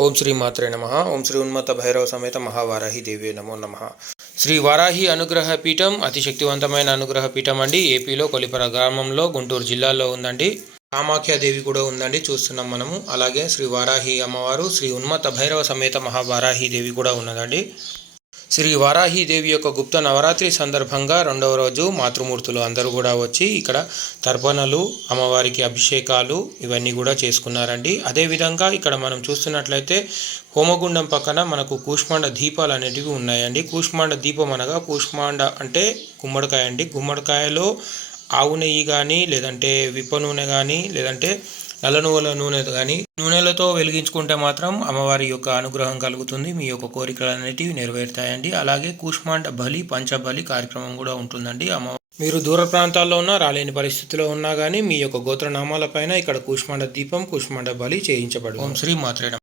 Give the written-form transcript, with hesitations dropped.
ఓం శ్రీ మాత్రే నమః. ఓం శ్రీ ఉన్మత్త భైరవ సమేత మహావారాహి దేవి నమో నమః. శ్రీ వారాహి అనుగ్రహ పీఠం అతి శక్తివంతమైన అనుగ్రహ పీఠం అండి. ఏపీలో కొలిపర గ్రామంలో గుంటూరు జిల్లాలో ఉందండి. కామాఖ్యాదేవి కూడా ఉందండి, చూస్తున్నాం మనము. అలాగే శ్రీ వారాహి అమ్మవారు, శ్రీ ఉన్మత్త భైరవ సమేత మహావారాహి దేవి కూడా ఉన్నదండి. శ్రీ వారాహీదేవి యొక్క గుప్త నవరాత్రి సందర్భంగా రెండవ రోజు మాతృమూర్తులు అందరూ కూడా వచ్చి ఇక్కడ తర్పణలు, అమ్మవారికి అభిషేకాలు ఇవన్నీ కూడా చేసుకున్నారండి. అదేవిధంగా ఇక్కడ మనం చూస్తున్నట్లయితే హోమగుండం పక్కన మనకు కూష్మాండ దీపాలు అనేటివి ఉన్నాయండి. కూష్మాండ దీపం అనగా కూష్మాండ అంటే గుమ్మడికాయ అండి. గుమ్మడికాయలో ఆవు నెయ్యి కానీ, లేదంటే విప్ప నూనె కానీ, లేదంటే నల్ల నువ్వుల నూనె కానీ నూనెలతో వెలిగించుకుంటే మాత్రం అమ్మవారి యొక్క అనుగ్రహం కలుగుతుంది. మీ యొక్క కోరికలు అనేటివి నెరవేరుతాయండి. అలాగే కూష్మాండ బలి, పంచబలి కార్యక్రమం కూడా ఉంటుందండి. మీరు దూర ప్రాంతాల్లో ఉన్నా, రాలేని పరిస్థితిలో ఉన్నా కానీ మీ యొక్క గోత్రనామాల పైన ఇక్కడ కూష్మాండ దీపం, కూష్మాండ బలి చేయించబడు. ఓం శ్రీ మాత్రే నమః.